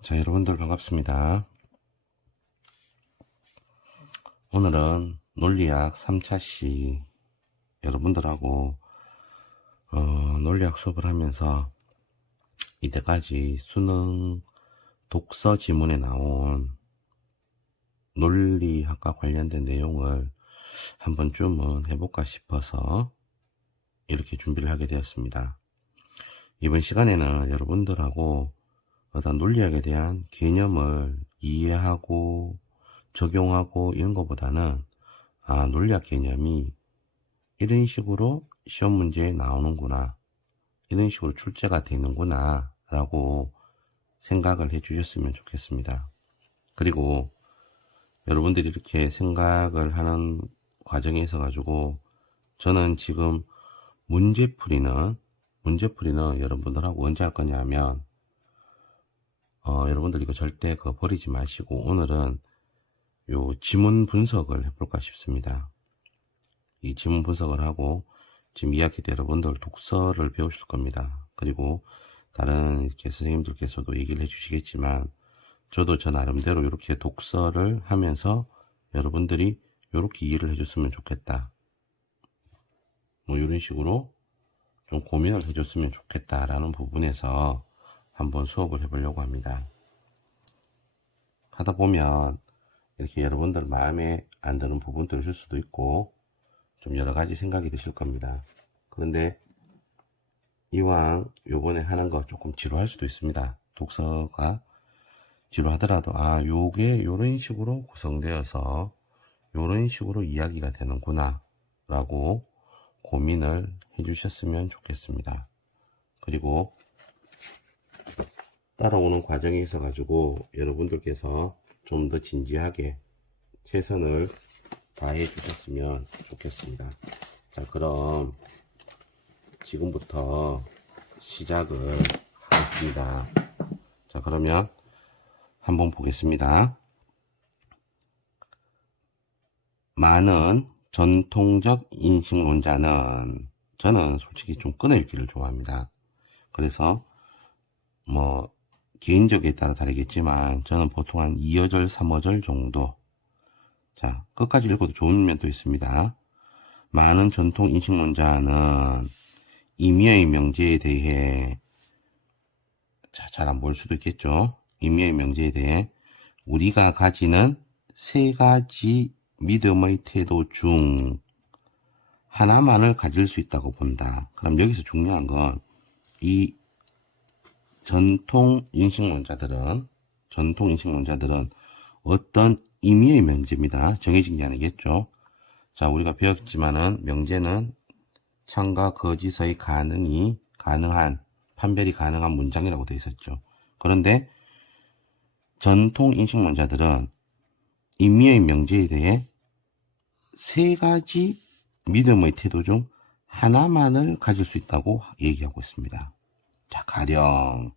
자, 여러분들 반갑습니다. 오늘은 논리학 3차시 여러분들하고 논리학 수업을 하면서 이때까지 수능 독서 지문에 나온 논리학과 관련된 내용을 한 번쯤은 해볼까 싶어서 이렇게 준비를 하게 되었습니다. 이번 시간에는 여러분들하고 어떤 논리학에 대한 개념을 이해하고 적용하고 이런 것보다는 논리학 개념이 이런 식으로 시험 문제에 나오는구나, 이런 식으로 출제가 되는구나 라고 생각을 해 주셨으면 좋겠습니다. 그리고 여러분들이 이렇게 생각을 하는 과정에 있어 가지고 저는 지금 문제풀이는 여러분들하고 언제 할 거냐 하면 여러분들 이거 절대 버리지 마시고 오늘은 요 지문 분석을 해볼까 싶습니다. 이 지문 분석을 하고 지금 이야기 때 여러분들 독서를 배우실 겁니다. 그리고 다른 이렇게 선생님들께서도 얘기를 해주시겠지만 저도 저 나름대로 이렇게 독서를 하면서 여러분들이 이렇게 이해를 해줬으면 좋겠다. 뭐 이런 식으로 좀 고민을 해줬으면 좋겠다라는 부분에서 한번 수업을 해보려고 합니다. 하다 보면 이렇게 여러분들 마음에 안 드는 부분도 있을 수도 있고 좀 여러 가지 생각이 드실 겁니다. 그런데 이왕 요번에 하는 거 조금 지루할 수도 있습니다. 독서가 지루하더라도 요게 요런 식으로 구성되어서 요런 식으로 이야기가 되는구나 라고 고민을 해주셨으면 좋겠습니다. 그리고 따라오는 과정에 있어 가지고 여러분들께서 좀 더 진지하게 최선을 다해 주셨으면 좋겠습니다. 자, 그럼 지금부터 시작을 하겠습니다. 자, 그러면 한번 보겠습니다. 많은 전통적 인식론자는, 저는 솔직히 좀 끊어읽기를 좋아합니다. 그래서 뭐 개인적에 따라 다르겠지만 저는 보통 한 2어절 3어절 정도, 자 끝까지 읽어도 좋은 면도 있습니다. 많은 전통 인식론자는 임의의 명제에 대해, 잘 안 보일 수도 있겠죠. 임의의 명제에 대해 우리가 가지는 세 가지 믿음의 태도 중 하나만을 가질 수 있다고 본다. 그럼 여기서 중요한 건 이 전통 인식론자들은 어떤 임의의 명제입니다. 정해진 게 아니겠죠. 자, 우리가 배웠지만은 명제는 참과 거짓의 가능한 판별이 가능한 문장이라고 되어 있었죠. 그런데 전통 인식론자들은 임의의 명제에 대해 세 가지 믿음의 태도 중 하나만을 가질 수 있다고 얘기하고 있습니다. 자, 가령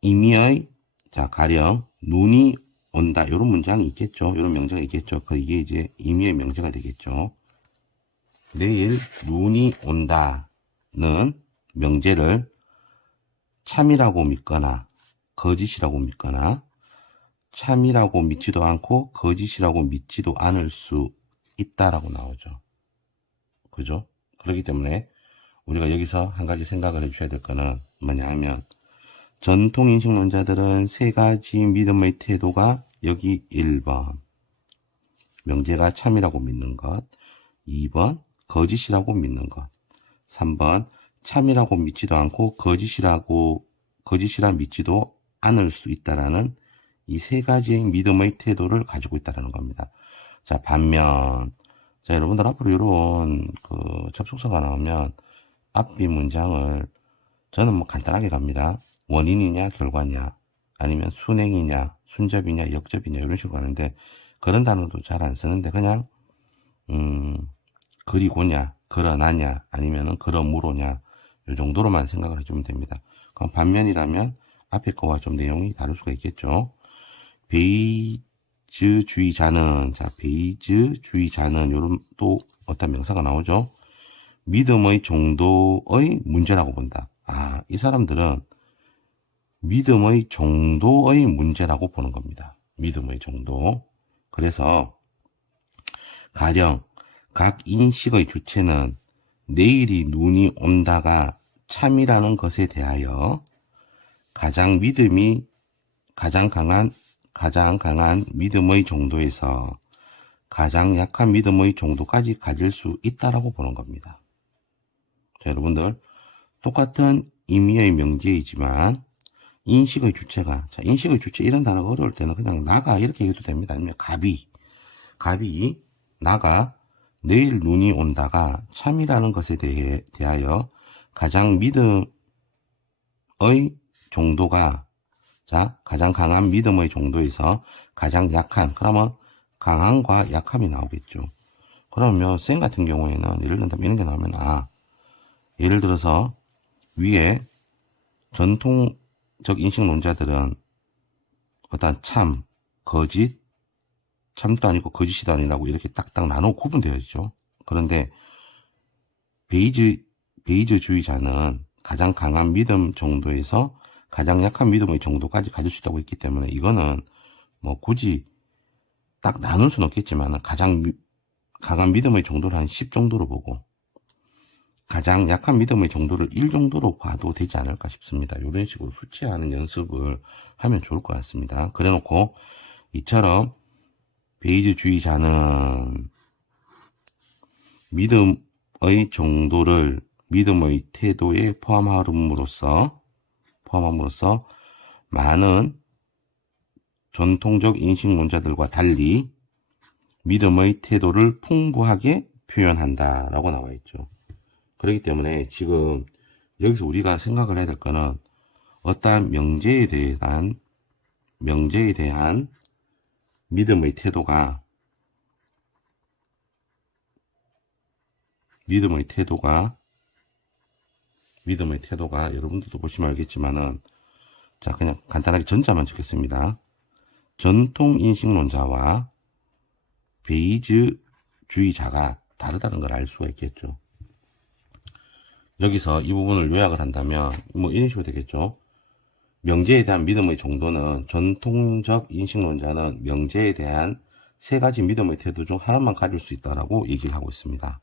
임의의, 가령 눈이 온다, 이런 문장이 있겠죠. 이런 명제가 있겠죠. 이게 이제 임의의 명제가 되겠죠. 내일 눈이 온다는 명제를 참이라고 믿거나 거짓이라고 믿거나 참이라고 믿지도 않고 거짓이라고 믿지도 않을 수 있다라고 나오죠. 그죠? 그렇기 때문에 우리가 여기서 한 가지 생각을 해주셔야 될 거는 뭐냐 하면 전통인식론자들은 세 가지 믿음의 태도가 여기 1번 명제가 참이라고 믿는 것, 2번 거짓이라고 믿는 것, 3번 참이라고 믿지도 않고 거짓이라 믿지도 않을 수 있다라는 이 세 가지의 믿음의 태도를 가지고 있다는 겁니다. 자, 반면 여러분들 앞으로 이런 접속사가 나오면 앞뒤 문장을 저는 뭐 간단하게 갑니다. 원인이냐 결과냐, 아니면 순행이냐 순접이냐 역접이냐 이런 식으로 가는데 그런 단어도 잘 안 쓰는데 그냥 그리고냐 그러나냐 아니면은 그러므로냐 이 정도로만 생각을 해주면 됩니다. 그럼 반면이라면 앞에 거와 좀 내용이 다를 수가 있겠죠. 베이즈주의자는, 베이즈주의자는 요런 또 어떤 명사가 나오죠. 믿음의 정도의 문제라고 본다. 이 사람들은 믿음의 정도의 문제라고 보는 겁니다. 믿음의 정도. 그래서 가령 각 인식의 주체는 내일이 눈이 온다가 참이라는 것에 대하여 가장 강한 믿음의 정도에서 가장 약한 믿음의 정도까지 가질 수 있다라고 보는 겁니다. 자, 여러분들, 똑같은 임의의 명제이지만 인식의 주체가, 자, 인식의 주체 이런 단어가 어려울 때는 그냥 나가 이렇게 얘기해도 됩니다. 아니면 갑이 나가 내일 눈이 온다가 참이라는 것에 대하여 가장 믿음의 정도가, 자, 가장 강한 믿음의 정도에서 가장 약한, 그러면 강함과 약함이 나오겠죠. 그러면 쌤 같은 경우에는 예를 들면 이런 게 나오면, 예를 들어서 위에 전통적 인식론자들은 어떤 참, 거짓, 참도 아니고 거짓이도 아니라고 이렇게 딱딱 나눠 구분되어 있죠. 그런데 베이즈주의자는 가장 강한 믿음 정도에서 가장 약한 믿음의 정도까지 가질 수 있다고 했기 때문에 이거는 뭐 굳이 딱 나눌 수는 없겠지만 가장 강한 믿음의 정도를 한 10 정도로 보고 가장 약한 믿음의 정도를 1 정도로 봐도 되지 않을까 싶습니다. 이런 식으로 수치하는 연습을 하면 좋을 것 같습니다. 그래놓고 이처럼 베이즈주의자는 믿음의 정도를 믿음의 태도에 포함함으로써 많은 전통적 인식론자들과 달리 믿음의 태도를 풍부하게 표현한다라고 나와 있죠. 그렇기 때문에 지금 여기서 우리가 생각을 해야 될 거는 어떠한 명제에 대한 믿음의 태도가 여러분들도 보시면 알겠지만은, 자, 그냥 간단하게 전자만 적겠습니다. 전통 인식론자와 베이즈주의자가 다르다는 걸 알 수가 있겠죠. 여기서 이 부분을 요약을 한다면 뭐 이런 식으로 되겠죠. 명제에 대한 믿음의 정도는 전통적 인식론자는 명제에 대한 3가지 믿음의 태도 중 하나만 가질 수 있다라고 얘기를 하고 있습니다.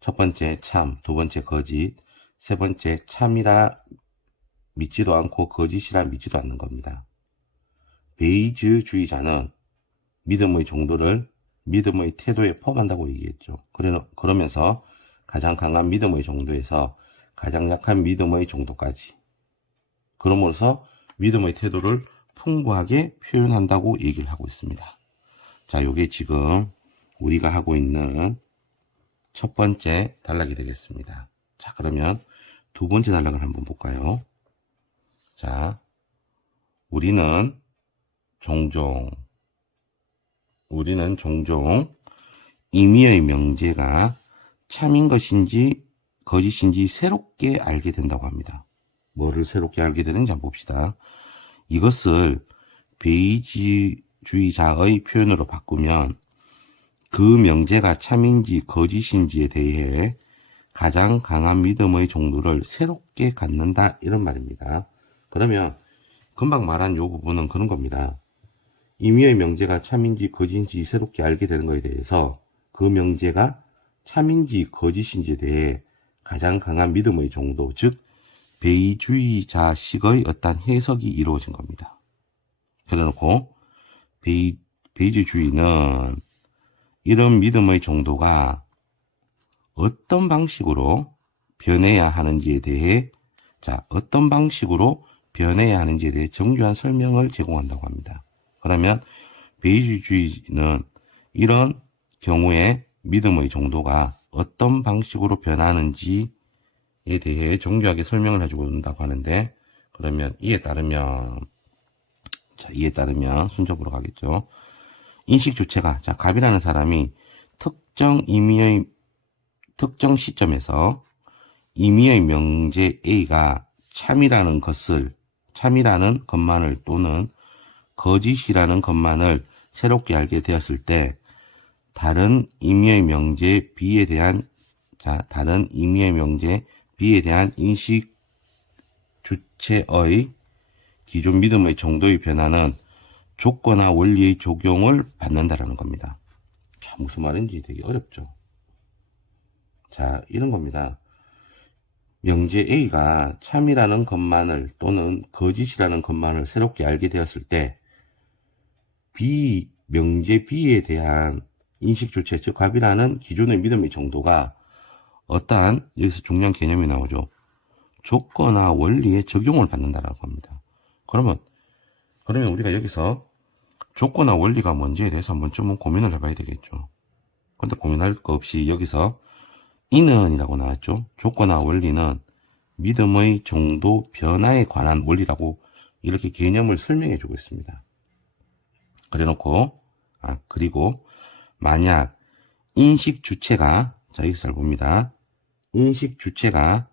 첫 번째 참, 두 번째 거짓, 세 번째 참이라 믿지도 않고 거짓이라 믿지도 않는 겁니다. 베이즈주의자는 믿음의 정도를 믿음의 태도에 포함한다고 얘기했죠. 그러면서 가장 강한 믿음의 정도에서 가장 약한 믿음의 정도까지, 그러므로서 믿음의 태도를 풍부하게 표현한다고 얘기를 하고 있습니다. 자, 요게 지금 우리가 하고 있는 첫 번째 단락이 되겠습니다. 자, 그러면 두 번째 단락을 한번 볼까요? 자, 우리는 종종 임의의 명제가 참인 것인지 거짓인지 새롭게 알게 된다고 합니다. 뭐를 새롭게 알게 되는지 한번 봅시다. 이것을 베이즈주의자의 표현으로 바꾸면 그 명제가 참인지 거짓인지에 대해 가장 강한 믿음의 정도를 새롭게 갖는다, 이런 말입니다. 그러면 금방 말한 요 부분은 그런 겁니다. 임의의 명제가 참인지 거짓인지 새롭게 알게 되는 것에 대해서 그 명제가 참인지 거짓인지에 대해 가장 강한 믿음의 정도, 즉 베이주의자식의 어떤 해석이 이루어진 겁니다. 그래놓고 베이주주의는 이런 믿음의 정도가 어떤 방식으로 변해야 하는지에 대해 정교한 설명을 제공한다고 합니다. 그러면 베이주주의는 이런 경우에 믿음의 정도가 어떤 방식으로 변하는지에 대해 정교하게 설명을 해주고 있다고 하는데, 그러면 이에 따르면 순접으로 가겠죠. 인식 주체가, 갑이라는 사람이 특정 시점에서 임의의 명제 A가 참이라는 것만을 또는 거짓이라는 것만을 새롭게 알게 되었을 때 다른 임의의 명제 B에 대한 인식 주체의 기존 믿음의 정도의 변화는 조건화 원리의 적용을 받는다라는 겁니다. 자, 무슨 말인지 되게 어렵죠. 자, 이런 겁니다. 명제 A가 참이라는 것만을 또는 거짓이라는 것만을 새롭게 알게 되었을 때 명제 B에 대한 인식 주체, 즉 갑이라는 기존의 믿음의 정도가 어떠한, 여기서 중요한 개념이 나오죠. 조건화 원리의 적용을 받는다라고 합니다. 그러면 우리가 여기서 조건화 원리가 뭔지에 대해서 한번 좀 고민을 해봐야 되겠죠. 근데 고민할 거 없이 여기서 이는이라고 나왔죠. 조건화 원리는 믿음의 정도 변화에 관한 원리라고 이렇게 개념을 설명해 주고 있습니다. 그래놓고 그리고 만약 인식 주체가, 자 여기서 잘 봅니다. 인식 주체가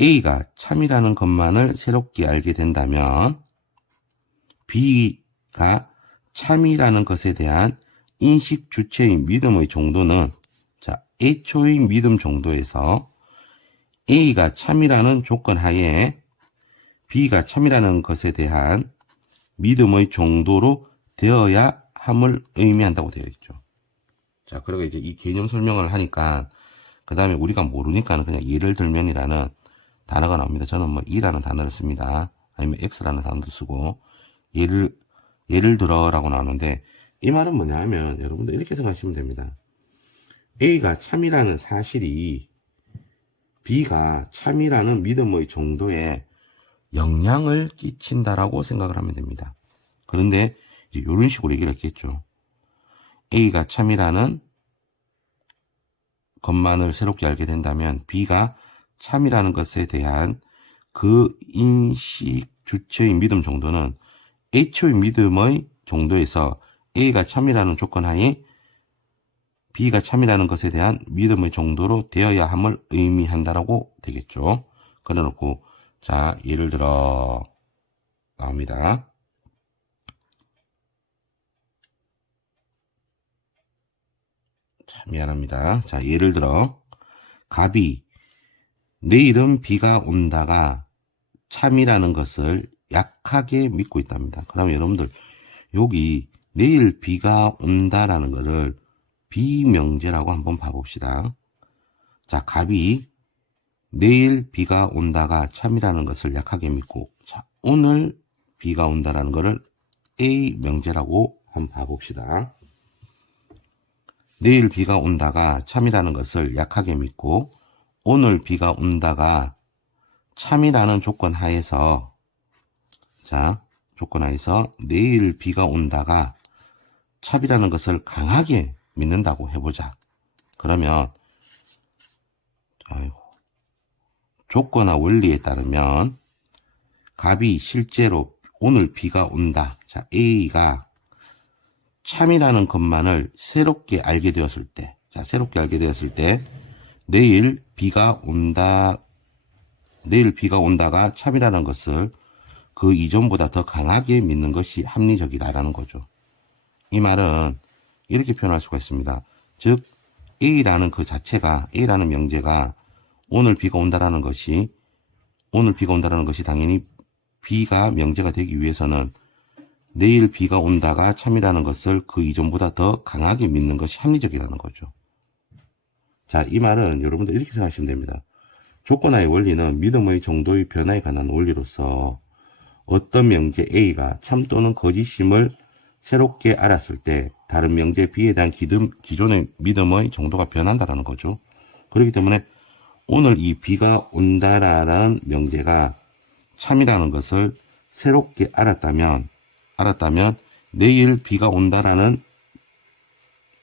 A가 참이라는 것만을 새롭게 알게 된다면 B가 참이라는 것에 대한 인식 주체의 믿음의 정도는, 자, 애초의 믿음 정도에서 A가 참이라는 조건 하에 B가 참이라는 것에 대한 믿음의 정도로 되어야 함을 의미한다고 되어 있죠. 자, 그리고 이제 이 개념 설명을 하니까 그 다음에 우리가 모르니까는 그냥 예를 들면이라는 단어가 나옵니다. 저는 뭐 이라는 단어를 씁니다. 아니면 x라는 단어도 쓰고 예를 들어라고 나오는데, 이 말은 뭐냐 하면 여러분들 이렇게 생각하시면 됩니다. A가 참이라는 사실이 B가 참이라는 믿음의 정도에 영향을 끼친다라고 생각을 하면 됩니다. 그런데 이제 이런 식으로 얘기를 했겠죠. A가 참이라는 것만을 새롭게 알게 된다면 B가 참이라는 것에 대한 그 인식 주체의 믿음 정도는 애초의 믿음의 정도에서 A가 참이라는 조건 하에 B가 참이라는 것에 대한 믿음의 정도로 되어야 함을 의미한다라고 되겠죠. 그래놓고 자, 예를 들어 나옵니다. 자, 미안합니다. 자, 예를 들어 갑이 내일은 비가 온다가 참이라는 것을 약하게 믿고 있답니다. 그러면 여러분들 여기 내일 비가 온다라는 것을 비명제라고 한번 봐봅시다. 자, 갑이 내일 비가 온다가 참이라는 것을 약하게 믿고, 자, 오늘 비가 온다라는 것을 A 명제라고 한번 봐봅시다. 내일 비가 온다가 참이라는 것을 약하게 믿고, 오늘 비가 온다가 참이라는 조건 하에서, 자, 조건 하에서 내일 비가 온다가 참이라는 것을 강하게 믿는다고 해보자. 그러면 조건화 원리에 따르면 갑이 실제로 오늘 비가 온다. 자, A가 참이라는 것만을 새롭게 알게 되었을 때, 자, 새롭게 알게 되었을 때 내일 비가 온다가 참이라는 것을 그 이전보다 더 강하게 믿는 것이 합리적이다라는 거죠. 이 말은 이렇게 표현할 수가 있습니다. 즉 A라는 그 자체가, A라는 명제가 오늘 비가 온다라는 것이 당연히 B가 명제가 되기 위해서는 내일 비가 온다가 참이라는 것을 그 이전보다 더 강하게 믿는 것이 합리적이라는 거죠. 자, 이 말은 여러분들 이렇게 생각하시면 됩니다. 조건화의 원리는 믿음의 정도의 변화에 관한 원리로서 어떤 명제 A가 참 또는 거짓임을 새롭게 알았을 때 다른 명제 B에 대한 기존의 믿음의 정도가 변한다라는 거죠. 그렇기 때문에 오늘 이 비가 온다라는 명제가 참이라는 것을 새롭게 알았다면 내일 비가 온다라는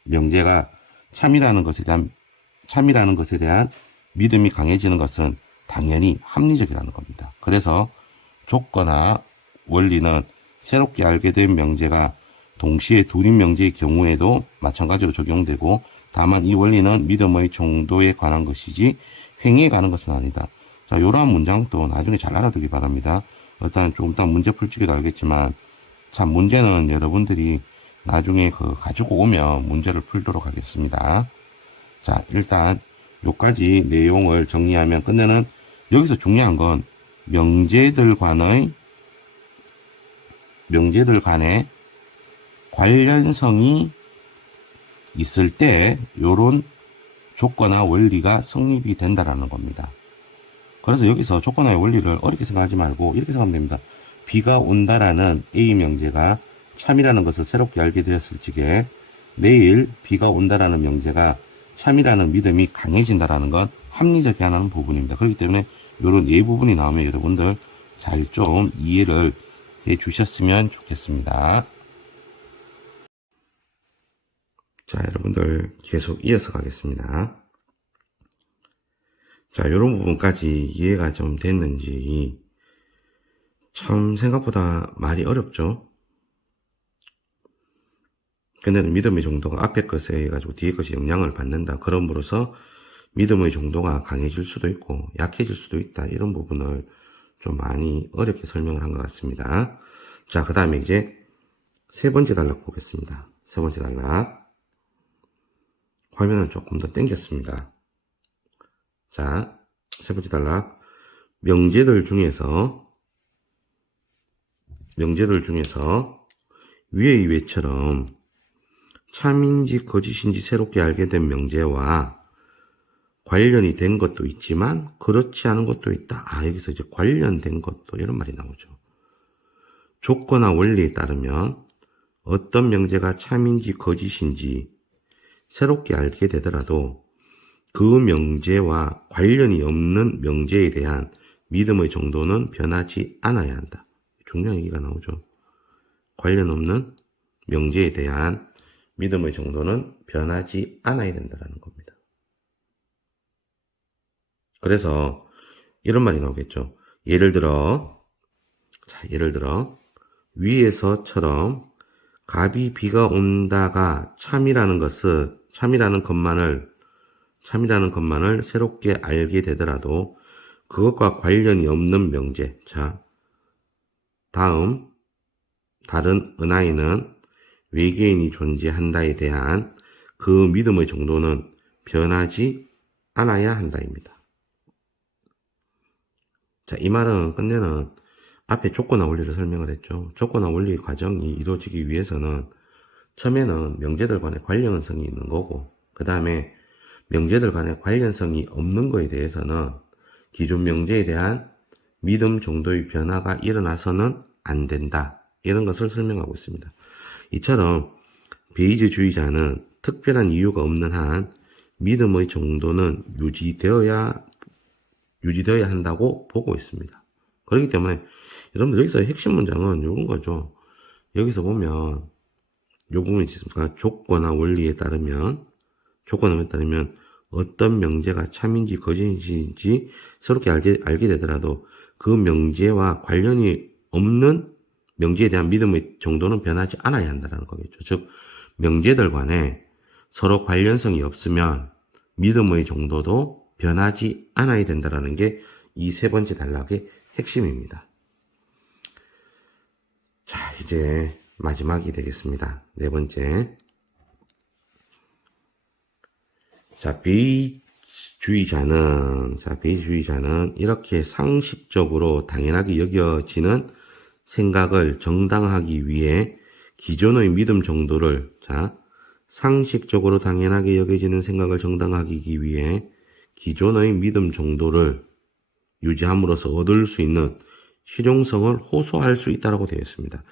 명제가 참이라는 것에 대한 믿음이 강해지는 것은 당연히 합리적이라는 겁니다. 그래서 조건화 원리는 새롭게 알게 된 명제가 동시에 둘인 명제의 경우에도 마찬가지로 적용되고, 다만 이 원리는 믿음의 정도에 관한 것이지 행위에 관한 것은 아니다. 자, 이러한 문장도 나중에 잘 알아두기 바랍니다. 일단 조금 이따 문제 풀 적에도 알겠지만, 참 문제는 여러분들이 나중에 가지고 오면 문제를 풀도록 하겠습니다. 자, 일단 요까지 내용을 정리하면 끝내는, 여기서 중요한 건 명제들 간의 관련성이 있을 때 요런 조건화 원리가 성립이 된다라는 겁니다. 그래서 여기서 조건화의 원리를 어렵게 생각하지 말고 이렇게 생각하면 됩니다. 비가 온다라는 A 명제가 참이라는 것을 새롭게 알게 되었을 적에 내일 비가 온다라는 명제가 참이라는 믿음이 강해진다라는 건 합리적이 하는 부분입니다. 그렇기 때문에 이런 예 부분이 나오면 여러분들 잘 좀 이해를 해 주셨으면 좋겠습니다. 자, 여러분들 계속 이어서 가겠습니다. 자, 이런 부분까지 이해가 좀 됐는지 참 생각보다 말이 어렵죠. 근데 믿음의 정도가 앞에 것에 의해 가지고 뒤에 것이 영향을 받는다. 그럼으로써 믿음의 정도가 강해질 수도 있고 약해질 수도 있다. 이런 부분을 좀 많이 어렵게 설명을 한 것 같습니다. 자, 그 다음에 이제 세 번째 단락 보겠습니다. 세 번째 단락. 화면을 조금 더 당겼습니다. 자, 세 번째 단락. 명제들 중에서 위의 외처럼 참인지 거짓인지 새롭게 알게 된 명제와 관련이 된 것도 있지만 그렇지 않은 것도 있다. 여기서 이제 관련된 것도 이런 말이 나오죠. 조건화 원리에 따르면 어떤 명제가 참인지 거짓인지 새롭게 알게 되더라도 그 명제와 관련이 없는 명제에 대한 믿음의 정도는 변하지 않아야 한다. 중요한 얘기가 나오죠. 관련 없는 명제에 대한 믿음의 정도는 변하지 않아야 된다는 겁니다. 그래서 이런 말이 나오겠죠. 예를 들어 위에서처럼 갑이 비가 온다가 참이라는 것만을 새롭게 알게 되더라도 그것과 관련이 없는 명제. 자, 다음 다른 은하에는 외계인이 존재한다에 대한 그 믿음의 정도는 변하지 않아야 한다입니다. 자, 이 말은 끝내는 앞에 조건화 원리를 설명을 했죠. 조건화 원리 과정이 이루어지기 위해서는 처음에는 명제들 간의 관련성이 있는 거고, 그 다음에 명제들 간의 관련성이 없는 거에 대해서는 기존 명제에 대한 믿음 정도의 변화가 일어나서는 안 된다. 이런 것을 설명하고 있습니다. 이처럼 베이즈주의자는 특별한 이유가 없는 한 믿음의 정도는 유지되어야 한다고 보고 있습니다. 그렇기 때문에 여러분들 여기서 핵심 문장은 이런 거죠. 여기서 보면 요 부분이 있습니까? 조건화 원리에 따르면 어떤 명제가 참인지 거짓인지 새롭게 알게 되더라도 그 명제와 관련이 없는 명제에 대한 믿음의 정도는 변하지 않아야 한다는 거겠죠. 즉 명제들 간에 서로 관련성이 없으면 믿음의 정도도 변하지 않아야 된다는 게 이 세 번째 단락의 핵심입니다. 자, 이제 마지막이 되겠습니다. 네 번째. 자, 베이주의자는 이렇게 상식적으로 당연하게 여겨지는 생각을 정당화하기 위해 기존의 믿음 정도를, 상식적으로 당연하게 여겨지는 생각을 정당화하기 위해 기존의 믿음 정도를 유지함으로써 얻을 수 있는 실용성을 호소할 수 있다고 되어 있습니다.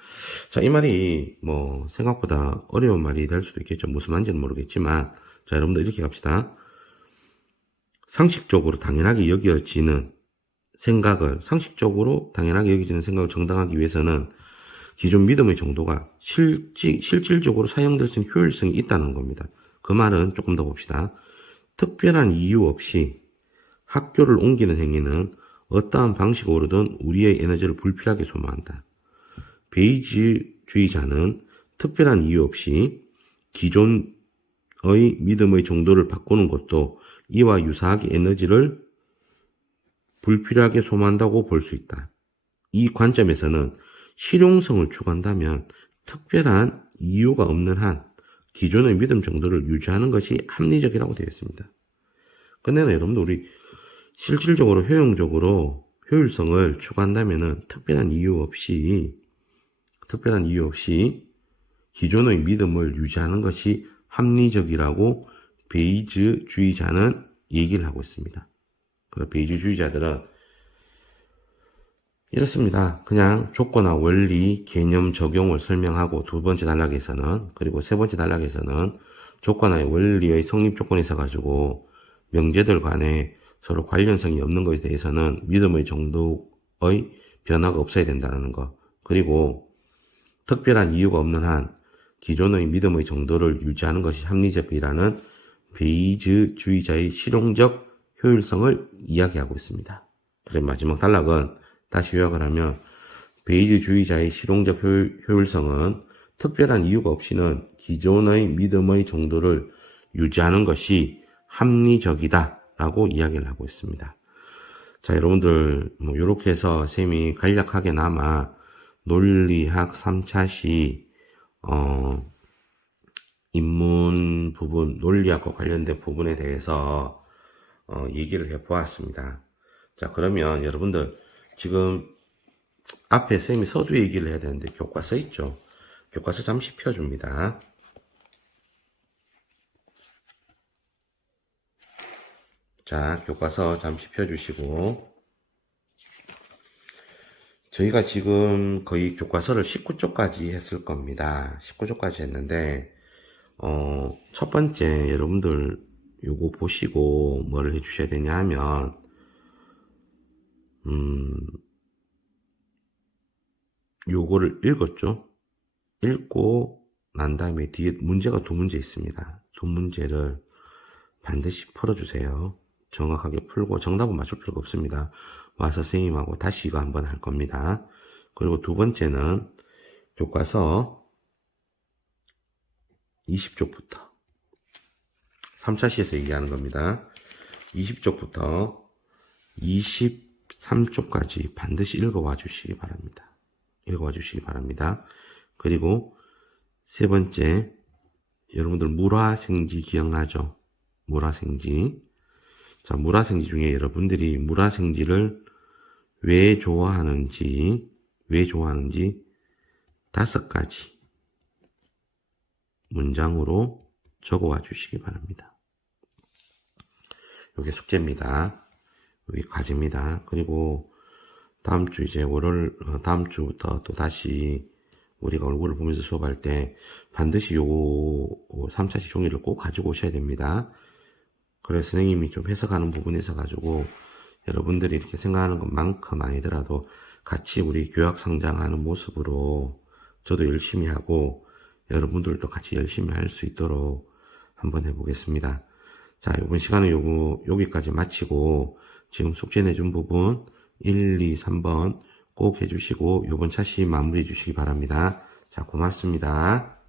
자, 이 말이 생각보다 어려운 말이 될 수도 있겠죠. 무슨 말인지는 모르겠지만, 자, 여러분들 이렇게 갑시다. 상식적으로 당연하게 여겨지는 생각을 정당하기 위해서는 기존 믿음의 정도가 실질적으로 사용될 수 있는 효율성이 있다는 겁니다. 그 말은 조금 더 봅시다. 특별한 이유 없이 학교를 옮기는 행위는 어떠한 방식으로든 우리의 에너지를 불필요하게 소모한다. 베이지주의자는 특별한 이유 없이 기존의 믿음의 정도를 바꾸는 것도 이와 유사하게 에너지를 불필요하게 소모한다고 볼 수 있다. 이 관점에서는 실용성을 추구한다면 특별한 이유가 없는 한 기존의 믿음 정도를 유지하는 것이 합리적이라고 되어 있습니다. 끝내는 여러분들 우리 실질적으로 효율성을 추구한다면은 특별한 이유 없이 기존의 믿음을 유지하는 것이 합리적이라고 베이즈주의자는 얘기를 하고 있습니다. 그래서 베이즈주의자들은 이렇습니다. 그냥 조건화 원리 개념 적용을 설명하고 두 번째 단락에서는, 그리고 세 번째 단락에서는 조건화의 원리의 성립 조건이 있어가지고 명제들 간에 서로 관련성이 없는 것에 대해서는 믿음의 정도의 변화가 없어야 된다는 거. 그리고 특별한 이유가 없는 한 기존의 믿음의 정도를 유지하는 것이 합리적이라는 베이즈주의자의 실용적 효율성을 이야기하고 있습니다. 그래서 마지막 단락은 다시 요약을 하면 베이즈주의자의 실용적 효율성은 특별한 이유가 없이는 기존의 믿음의 정도를 유지하는 것이 합리적이다 라고 이야기를 하고 있습니다. 자, 여러분들 이렇게 해서 쌤이 간략하게나마 논리학 3차시 인문 부분, 논리학과 관련된 부분에 대해서 얘기를 해보았습니다. 자, 그러면 여러분들 지금 앞에 쌤이 서두 얘기를 해야 되는데 교과서 있죠? 교과서 잠시 펴줍니다. 자, 교과서 잠시 펴주시고, 저희가 지금 거의 교과서를 19쪽까지 했을 겁니다. 19쪽까지 했는데, 첫 번째 여러분들 요거 보시고 뭐를 해주셔야 되냐 하면, 요거를 읽었죠? 읽고 난 다음에 뒤에 문제가 두 문제 있습니다. 두 문제를 반드시 풀어주세요. 정확하게 풀고 정답은 맞출 필요가 없습니다. 와서 선생님하고 다시 이거 한번 할 겁니다. 그리고 두 번째는 교과서 20쪽부터 3차시에서 얘기하는 겁니다. 20쪽부터 23쪽까지 반드시 읽어와 주시기 바랍니다. 읽어와 주시기 바랍니다. 그리고 세 번째, 여러분들 물화생지 기억나죠? 물화생지. 자, 물화생지 중에 여러분들이 물화생지를 왜 좋아하는지 5가지 문장으로 적어와 주시기 바랍니다. 이게 숙제입니다. 여기 과제입니다. 그리고 다음 주 이제 다음 주부터 또 다시 우리가 얼굴을 보면서 수업할 때 반드시 요 3차시 종이를 꼭 가지고 오셔야 됩니다. 그래서 선생님이 좀 해석하는 부분에 있어 가지고 여러분들이 이렇게 생각하는 것만큼 아니더라도 같이 우리 교학 성장하는 모습으로 저도 열심히 하고 여러분들도 같이 열심히 할 수 있도록 한번 해보겠습니다. 자, 이번 시간은 여기까지 마치고 지금 숙제 내준 부분 1, 2, 3번 꼭 해주시고 이번 차시 마무리해 주시기 바랍니다. 자, 고맙습니다.